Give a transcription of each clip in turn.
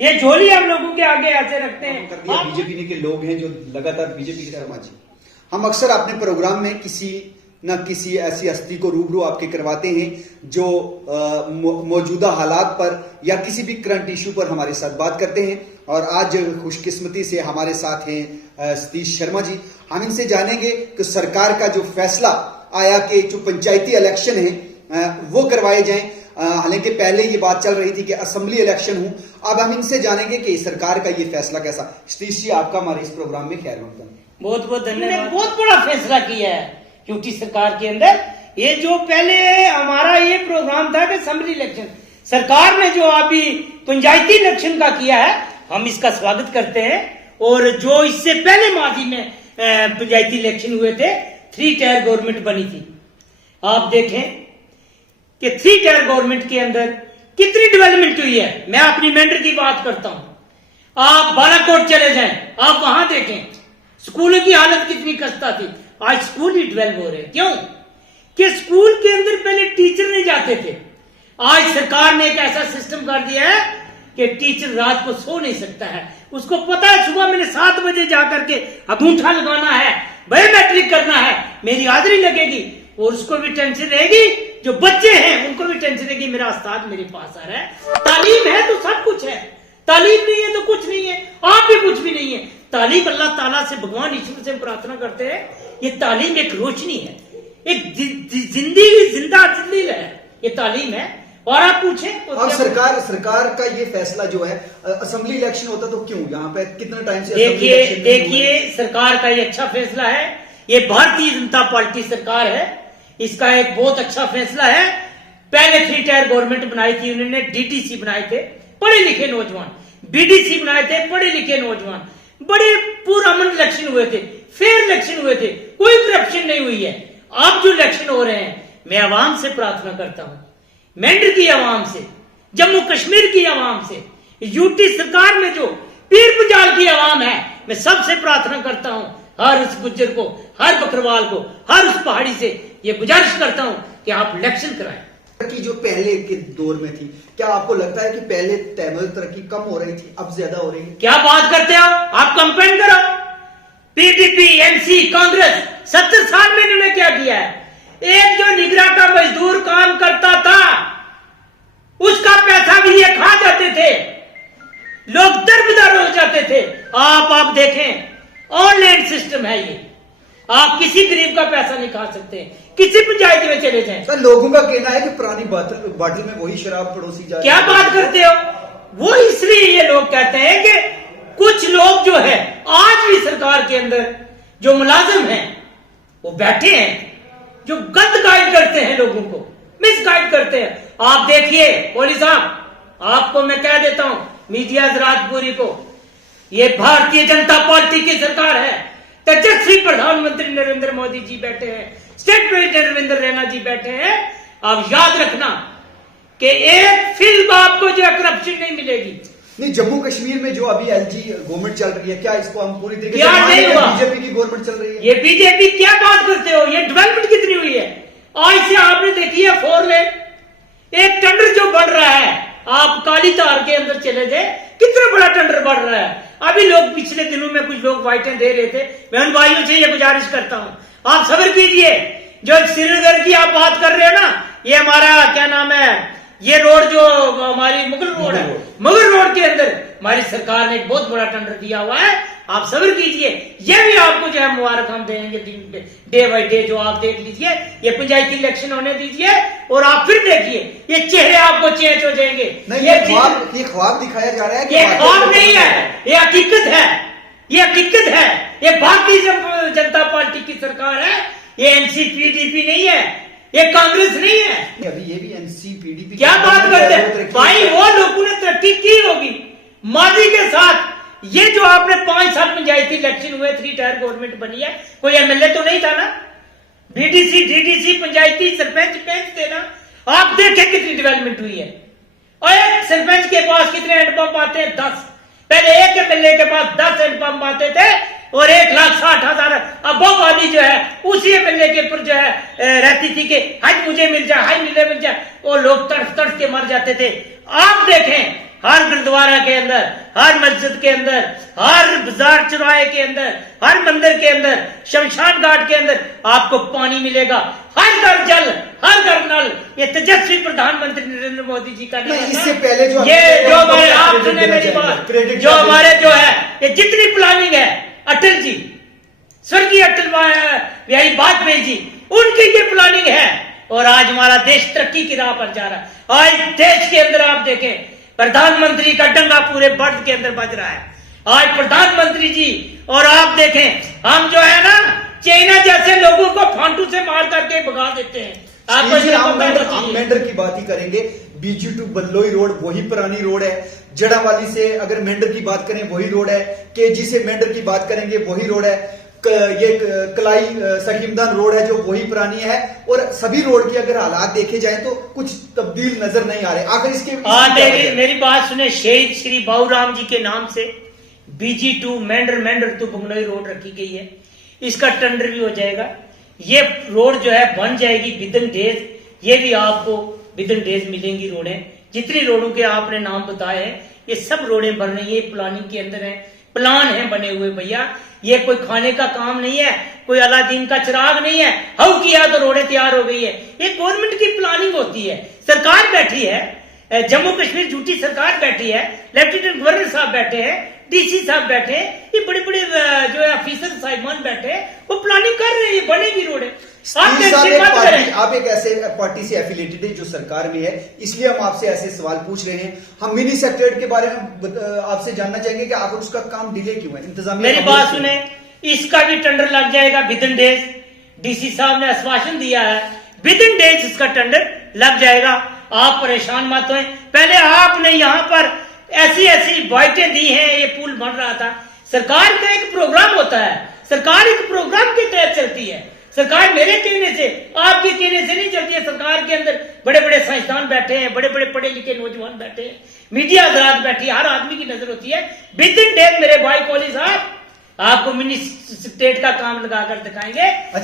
ये झोली हम लोगों के आगे ऐसे रखते हैं। बीजेपी ने के लोग हैं जो लगातार बीजेपी की तरफ माची। हम अक्सर अपने प्रोग्राम में किसी न किसी ऐसी हस्ती को रूबरू आपके करवाते हैं जो मौजूदा हालात पर या किसी भी करंट इशू पर हमारे साथ बात करते हैं। और आज खुशकिस्मती से हमारे साथ हैं सतीश शर्मा जी। हम इनसे जानेंगे कि सरकार का जो फैसला आया कि जो पंचायती इलेक्शन है वो करवाए जाएं। हालांकि पहले ये बात चल रही थी कि असेंबली इलेक्शन हूं। अब हम इनसे जानेंगे कि सरकार का ये फैसला कैसा। सतीश जी, आपका हमारे इस प्रोग्राम में खैर मकदम। बहुत बहुत धन्यवाद। बहुत बड़ा फैसला किया है यूटी सरकार के अंदर। ये जो पहले हमारा ये प्रोग्राम था कि असेंबली इलेक्शन, सरकार ने जो अभी पंचायती इलेक्शन का किया है, हम इसका स्वागत करते हैं। और जो इससे पहले माजी में पंचायती इलेक्शन हुए थे, 3 टायर गवर्नमेंट बनी थी। आप देखें कि 3 टायर गवर्नमेंट के अंदर कितनी डेवलपमेंट हुई है। मैं अपनी मेंढर की बात करता हूं। आप बालाकोट चले जाएं, आप वहां देखें स्कूलों की हालत कितनी खस्ता थी। आज स्कूल ही डेवलप हो रहे हैं। क्यों? कि स्कूल के अंदर पहले टीचर नहीं जाते थे। आज सरकार ने एक ऐसा सिस्टम कर दिया है कि टीचर रात को सो नहीं सकता है। उसको पता है सुबह मैंने 7 बजे जाकर के अंगूठा लगाना है, बायोमेट्रिक करना है, मेरी हाजिरी लगेगी। और उसको भी टेंशन रहेगी, जो बच्चे हैं उनको भी टेंशन रहेगी, मेरा उस्ताद मेरे पास आ रहा है। तालीम है तो सब कुछ है, तालीम नहीं है तो कुछ नहीं है। आप भी कुछ भी नहीं है। तालीम अल्लाह ताला से, भगवान ईश्वर से प्रार्थना करते हैं। ये तालीम एक रोशनी है, एक जिंदगी जिंदा दिल है, ये तालीम है। और आप पूछें अब सरकार का ये फैसला जो है, असेंबली इलेक्शन होता तो क्यों यहाँ पे कितना टाइम से देखिए सरकार का ये अच्छा फैसला है। ये भारतीय जनता पार्टी सरकार है, इसका एक बहुत अच्छा फैसला है। पहले 3 टायर गवर्नमेंट बनाई थी, उन्होंने डीटीसी बनाए थे, पढ़े लिखे नौजवान, बीडीसी बनाए थे, पढ़े लिखे नौजवान, बड़े पुरअमन इलेक्शन हुए थे, फेयर इलेक्शन हुए थे, कोई करप्शन नहीं हुई है। अब जो इलेक्शन हो रहे हैं, मैं आवाम से प्रार्थना करता हूं, मेंढर की आवाम से, जम्मू कश्मीर की आवाम से, यूटी सरकार में जो पीर पंजाल की आवाम है, मैं सबसे प्रार्थना करता हूं, हर उस गुज्जर को, हर बकरवाल को, हर उस पहाड़ी से ये गुजारिश करता हूं कि आप इलेक्शन कराएं। तरक्की जो पहले के दौर में थी, क्या आपको लगता है कि पहले तैमूर तरक्की कम हो रही थी, अब ज्यादा हो रही है? क्या बात करते हो आप, कंपेयर करो। पीडीपी, एमसी, कांग्रेस 70 साल में इन्होंने क्या किया है? एक जो निगरा का मजदूर काम करता था, उसका पैसा भी ये खा जाते थे, लोग दरबदर हो जाते थे। आप देखें, ऑनलाइन सिस्टम है ये, आप किसी गरीब का पैसा नहीं खा सकते, किसी पंचायत में चले जाएं। सर, लोगों का कहना है कि पुरानी बाटल में वही शराब पड़ोसी जा रही है। क्या बात करते हो? वो इसलिए ये लोग कहते हैं कि कुछ लोग जो है आज भी सरकार के अंदर जो मुलाजिम हैं, वो बैठे हैं, जो गलत गाइड करते हैं, लोगों को मिस गाइड करते हैं। आप देखिए कोहली साहब, आपको मैं कह देता हूं, मीडिया हजरात पूरी को, ये भारतीय जनता पार्टी की सरकार है। तेजस्वी प्रधानमंत्री नरेंद्र मोदी जी बैठे हैं, स्टेट प्रेसिडेंट रविंद्र रैना जी बैठे हैं। आप याद रखना कि एक फिल्म आपको जो करप्शन नहीं मिलेगी। नहीं, जम्मू कश्मीर में जो अभी एलजी गवर्नमेंट चल रही है, क्या इसको हम पूरी तरीके से नहीं हुआ? बीजेपी की गवर्नमेंट चल रही है। ये बीजेपी, क्या बात करते हो? ये डेवलपमेंट कितनी हुई है आज से? आपने देखी है 4 लेन, एक टेंडर जो बढ़ रहा है, आप काली तार के अंदर चले जाए, कितना बड़ा टेंडर बढ़ रहा है। अभी लोग पिछले दिनों में कुछ लोग वाइटें दे रहे थे। मैं उन भाइयों से ये गुजारिश करता हूं, आप सब्र कीजिए। जो श्रीनगर की आप बात कर रहे हो ना, ये हमारा क्या नाम है, ये रोड जो हमारी मुगल रोड है, मुगल रोड के अंदर हमारी सरकार ने एक बहुत बड़ा टेंडर दिया हुआ है। आप सब्र कीजिए, ये भी आपको जो है मुबारक हम देंगे डे बाई डे। जो आप देख लीजिए, ये पंचायती इलेक्शन होने दीजिए और आप फिर देखिए, ये चेहरे आपको चेंज हो जाएंगे। ये ख्वाब दिखाया जा रहा है कि ये ख्वाब नहीं है, ये हकीकत है, ये हकीकत है। ये भारतीय जनता पार्टी की सरकार है, ये एनसीपीडीपी नहीं है, ये कांग्रेस नहीं है। अभी ये भी एनसीपीडीपी। क्या बात करते हैं भाई, वो लोगों ने तरक्की की होगी माजी के साथ। ये जो आपने 5 साल पंचायती इलेक्शन हुए, 3 टायर गवर्नमेंट बनी है, कोई एमएलए तो नहीं था ना? बीडीसी, डीडीसी, पंचायती सरपंच थे ना? आप देखें कितनी डेवलपमेंट हुई है। और एक सरपंच के पास कितने हैंडपंप आते हैं? 10। पहले एक एमएलए के पास 10 हैंडपंप आते थे और 1,60,000 आबादी जो है उसी एमएलए के ऊपर जो है रहती थी कि हाय मुझे मिल जाए, हाय मुझे मिल जाए। वो लोग तड़फ तड़फ के मर जाते थे। आप देखें हर गुरुद्वारा के अंदर, हर मस्जिद के अंदर, हर बाजार चौराहे के अंदर, हर मंदिर के अंदर, शमशान घाट के अंदर आपको पानी मिलेगा। हर घर जल, हर घर नल। ये तेजस्वी प्रधानमंत्री नरेंद्र मोदी जी का नाम। इससे पहले जो हमारे, आप सुने मेरी बात, जो हमारे जो है ये जितनी प्लानिंग है, अटल जी, स्वर्गीय अटल बिहारी वाजपेयी जी, उनकी ये प्लानिंग है। और आज हमारा देश तरक्की की राह पर जा रहा है। आज देश के अंदर आप देखें, प्रधानमंत्री का डंगा पूरे वर्ल्ड के अंदर बज रहा है। आज प्रधानमंत्री जी, और आप देखें, हम जो है ना, चाइना जैसे लोगों को फांटू से मार करके भगा देते हैं। हम मेंढर की बात ही करेंगे। बीजी टू बदलोई रोड वही पुरानी रोड है। जड़ावाली से अगर मेंढर की बात करें वही रोड है। केजी से मेंढर की बात करेंगे वही रोड है। ये कलाई सखीमदान रोड है जो वही पुरानी है। और सभी रोड की अगर हालात देखे जाए तो कुछ तब्दील नजर नहीं आ रहे। आखिर इसके मेरी बात सुने, शहीद श्री बाबूराम जी के नाम से बीजी टू मेंढर टू बंगलोई रोड रखी गई है। इसका टेंडर भी हो जाएगा। ये रोड जो है बन जाएगी विदिन डेज। ये भी आपको विदिन डेज मिलेंगी रोडें। जितनी रोडों के आपने नाम बताए हैं, ये सब रोडें बन रही है, प्लानिंग के अंदर है, प्लान है बने हुए भैया। ये कोई खाने का काम नहीं है, कोई अलादीन का चिराग नहीं है। हाउ किया तो रोडें तैयार हो गई है। ये गवर्नमेंट की प्लानिंग होती है। सरकार बैठी है, जम्मू कश्मीर झूठी सरकार बैठी है, लेफ्टिनेंट गवर्नर साहब बैठे हैं, डीसी साहब बैठे हैं, ये बड़े बड़े जो है ऑफिसर साहिबान बैठे हैं, वो प्लानिंग कर रहे हैं, बनेगी रोडें। आप एक ऐसे पार्टी से एफिलेटेड है जो सरकार में है, इसलिए हम आपसे ऐसे सवाल पूछ रहे हैं। हम मिनी सेक्रेटरी के बारे में आपसे जानना चाहेंगे कि आखिर उसका काम डिले क्यों है? इंतजाम मेरी बात सुने, इसका भी टेंडर लग जाएगा विदिन डेज। डीसी साहब ने आश्वासन दिया है, विदिन डेज इसका टेंडर लग जाएगा। आप परेशान मत होए। पहले आपने यहाँ पर ऐसी ऐसी बाइटें दी हैं, ये पुल बन रहा था। सरकार का एक प्रोग्राम होता है, सरकार एक प्रोग्राम के तहत चलती है। सरकार मेरे कहने से, आपके कहने से नहीं चलती है। सरकार के अंदर बड़े बड़े साइंसदान बैठे हैं, बड़े बड़े पढ़े लिखे नौजवान बैठे हैं, मीडिया हजरात बैठी है, हर आदमी की नजर होती है। विदिन डेज मेरे भाई कोहली साहब आपको मिनी स्टेट का काम लगाकर दिखाएंगे।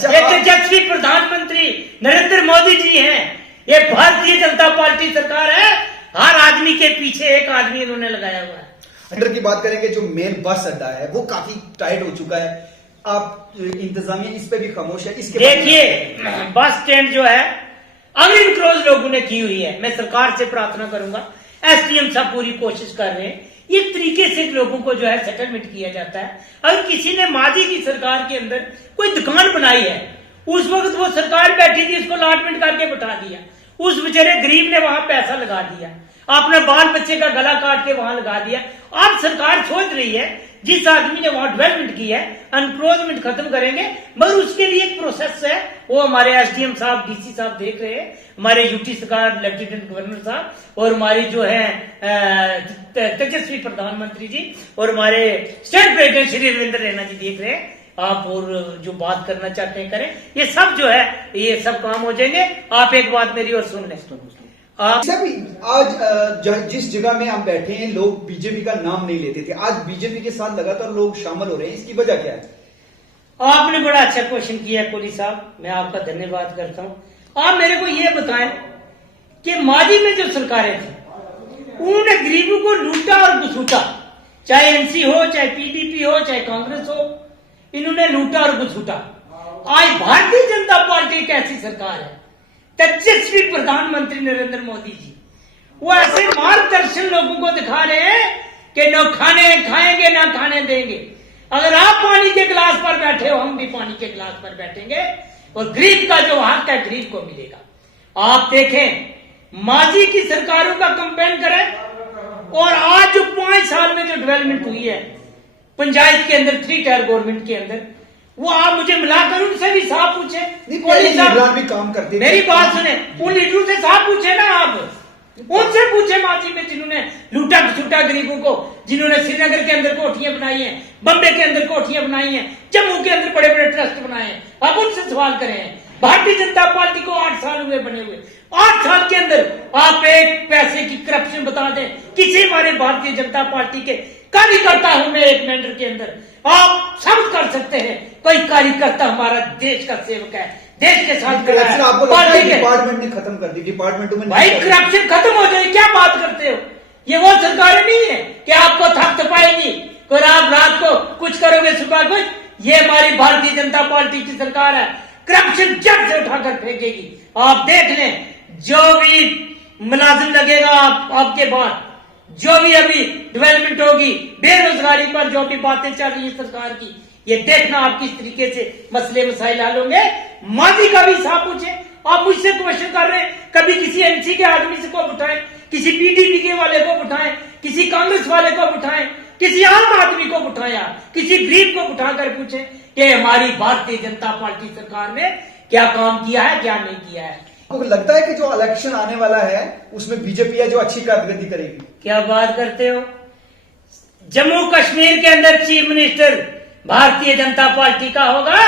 ये तेजस्वी प्रधानमंत्री नरेंद्र मोदी जी हैं। ये भारतीय जनता पार्टी सरकार है। हर आदमी के पीछे एक आदमी इन्होंने लगाया हुआ है। अंडर की बात करेंगे, जो मेन बस अड्डा है वो काफी टाइट हो चुका है। आप इंतजामिया इस पे भी खामोश है। इसके देखिए, बस स्टैंड जो है अग्रिम क्लोज लोगों ने की हुई है। मैं सरकार से प्रार्थना करूंगा, एसडीएम साहब पूरी कोशिश कर रहे हैं, एक तरीके से लोगों को जो है सेटलमेंट किया जाता है। अगर किसी ने मादी की सरकार के अंदर कोई दुकान बनाई है, उस वक्त वो सरकार बैठी थी, इसको अलॉटमेंट करके बैठा दिया, उस बेचारे गरीब ने वहां पैसा लगा दिया, आपने बाल बच्चे का गला काट के वहां लगा दिया। अब सरकार सोच रही है जिस आदमी ने वहां डेवलपमेंट की है, अनक्रोचमेंट खत्म करेंगे, मगर उसके लिए एक प्रोसेस है, वो हमारे एसडीएम साहब, डीसी साहब देख रहे हैं, हमारे यूटी सरकार, लेफ्टिनेंट गवर्नर साहब और हमारी जो है तेजस्वी प्रधानमंत्री जी और हमारे स्टेट प्रेसिडेंट श्री रविंद्र रैना जी देख रहे हैं। आप और जो बात करना चाहते हैं करें, ये सब जो है ये सब काम हो जाएंगे। आप एक बात मेरी और सुन लें। आज जिस जगह में हम बैठे हैं, लोग बीजेपी का नाम नहीं लेते थे, आज बीजेपी के साथ लगातार लोग शामिल हो रहे हैं, इसकी वजह क्या है? आपने बड़ा अच्छा क्वेश्चन किया है कोहली साहब, मैं आपका धन्यवाद करता हूं। आप मेरे को ये बताएं कि माजी में जो सरकारें थी उन्होंने गरीबों को लूटा और घुसूटा, चाहे एनसी हो, चाहे पीडीपी हो, चाहे कांग्रेस हो, इन्होंने लूटा और घुसूटा। आज भारतीय जनता पार्टी एक ऐसी सरकार है, तेजस्वी प्रधानमंत्री नरेंद्र मोदी जी, वो ऐसे मार्गदर्शन लोगों को दिखा रहे हैं कि न खाने खाएंगे ना खाने देंगे। अगर आप पानी के गिलास पर बैठे हो, हम भी पानी के गिलास पर बैठेंगे और गरीब का जो हक है गरीब को मिलेगा। आप देखें, माजी की सरकारों का कंपेयर करें और आज जो 5 साल में जो डेवलपमेंट हुई है पंचायत के अंदर, 3 टायर गवर्नमेंट के अंदर, वो आप मुझे मिलाकर उनसे भी साफ पूछे। भी काम करते, मेरी बात सुने, उन लीडरों से साफ पूछे ना, आप उनसे पूछे माजी में जिन्होंने लूटा छूटा गरीबों को, जिन्होंने श्रीनगर के अंदर कोठियां बनाई हैं, बम्बे के अंदर कोठियां बनाई हैं, जम्मू के अंदर बड़े बड़े ट्रस्ट बनाए हैं। आप उनसे सवाल करें। भारतीय जनता पार्टी को 8 साल हुए बने हुए, 8 साल के अंदर आप एक पैसे की करप्शन बता दें किसी हमारे भारतीय जनता पार्टी के कार्यकर्ता हूं मैं एक मेंढर के अंदर, आप सब कर सकते हैं। कोई कार्यकर्ता हमारा देश का सेवक है, देश के साथ खड़ा है। डिपार्टमेंट ने खत्म कर दी, डिपार्टमेंट में भाई करप्शन खत्म हो जाए, क्या बात करते हो? ये वो सरकारें नहीं है कि आपको थक पाएगी, और आप रात को कुछ करोगे सुबह कुछ। ये हमारी भारतीय जनता पार्टी की सरकार है, करप्शन जब से उठाकर फेंकेगी। आप देख लें, जो भी मुलाजिम लगेगा आपके बाद, जो भी अभी डेवलपमेंट होगी, बेरोजगारी पर जो भी बातें चल रही है सरकार की, ये देखना आप किस तरीके से मसले मसाइल हल होंगे। माजी का भी हिसाब पूछे। आप मुझसे क्वेश्चन कर रहे हैं, कभी किसी एमसी के आदमी से को उठाएं, किसी पीडीपी के वाले को उठाएं, किसी कांग्रेस वाले को उठाएं, किसी आम आदमी को उठाएं, किसी गरीब को उठाकर पूछें कि हमारी भारतीय जनता पार्टी सरकार ने क्या काम किया है, क्या नहीं किया है। आपको लगता है कि जो इलेक्शन आने वाला है उसमें बीजेपी है जो अच्छी कारकर्दगी करेगी? क्या बात करते हो, जम्मू कश्मीर के अंदर chief minister Bharatiya Janata party का होगा,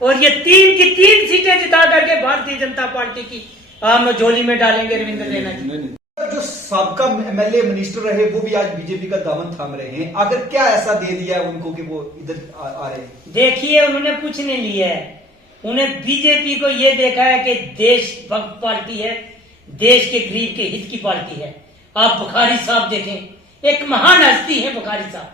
और ये 3 की 3 सीटें जिता करके भारतीय जनता पार्टी की हम झोली में डालेंगे रविंद्र रैना जी। जो सबका एमएलए मिनिस्टर रहे वो भी आज बीजेपी का दामन थाम रहे हैं, अगर क्या ऐसा दे दिया है उनको कि वो इधर आ रहे हैं? देखिए, उन्होंने कुछ नहीं लिया है। उन्हें बीजेपी को ये देखा है कि देश भक्त पार्टी है, देश के गरीब के हित की पार्टी है। आप बुखारी साहब देखें, एक महान हस्ती है बुखारी साहब,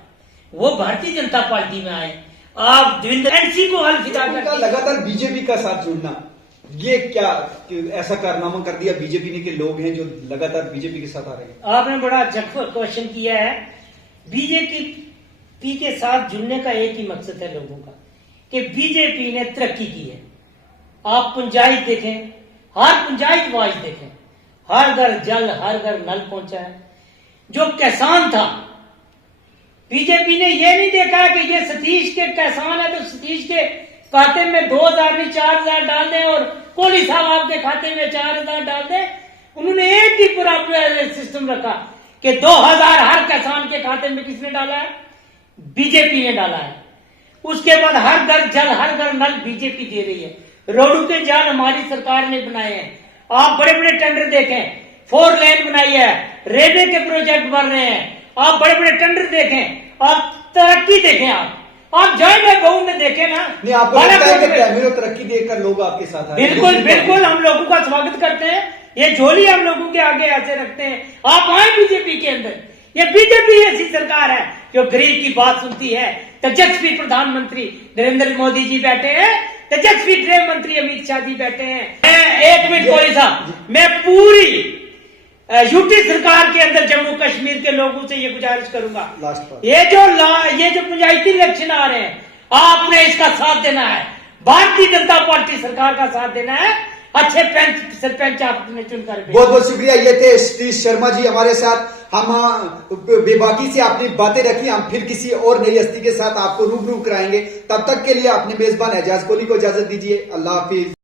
वो भारतीय जनता पार्टी में आए। आप देवेंद्र एनसी को अलविदा कर, लगातार बीजेपी का साथ जुड़ना, ये क्या ऐसा कारनामा कर दिया बीजेपी ने कि लोग हैं जो लगातार बीजेपी के साथ आ रहे हैं? आपने बड़ा अच्छा क्वेश्चन किया है। बीजेपी के साथ जुड़ने का एक ही मकसद है लोगों का कि बीजेपी ने तरक्की की है। आप पंचायत देखें, हर पंचायत वाइज देखें, हर घर जल, हर घर नल पहुंचा है। जो किसान था, बीजेपी ने यह नहीं देखा है कि ये सतीश के किसान है तो सतीश के खाते में 2000 नहीं 4000 डाल दें और कोहली साहब आपके खाते में 4000 डाल दें। उन्होंने एक ही पूरा सिस्टम रखा कि 2000 हर किसान के खाते में किसने डाला है? बीजेपी ने डाला है। उसके बाद हर घर जल, हर घर नल बीजेपी दे रही है। रोडों के जाल हमारी सरकार ने बनाए हैं। आप बड़े बड़े टेंडर देखें, 4 लेन बनाई है, रेलवे के प्रोजेक्ट बन रहे हैं। आप बड़े बड़े टेंडर देखें, आप तरक्की देखें, आप जाएंगे बहु में देखें ना। नहीं, आपको लगता है कि तहमीर और तरक्की देखकर लोग आपके साथ आए? बिल्कुल बिल्कुल, हम लोगों का स्वागत करते हैं। ये झोली हम लोगों के आगे ऐसे रखते हैं, आप आए बीजेपी के अंदर। ये बीजेपी ऐसी सरकार है जो गरीब की बात सुनती है। तेजस्वी प्रधानमंत्री नरेंद्र मोदी जी बैठे हैं, तेजस्वी गृह मंत्री अमित शाह जी बैठे हैं। एक मिनट कोहली साहब, मैं पूरी यूटी सरकार के अंदर जम्मू कश्मीर के लोगों से ये गुजारिश करूंगा, ये जो पंचायती इलेक्शन आ रहे हैं, आपने इसका साथ देना है, भारतीय जनता पार्टी सरकार का साथ देना है। अच्छे सरपंच आपने चुनकर। बहुत बहुत शुक्रिया। ये थे सतीश शर्मा जी हमारे साथ। हम बेबाकी से अपनी बातें रखी, हम फिर किसी और नई हस्ती के साथ आपको रूबरू कराएंगे। तब तक के लिए अपने मेजबान एजाज कोहली को इजाजत दीजिए। अल्लाह हाफिज।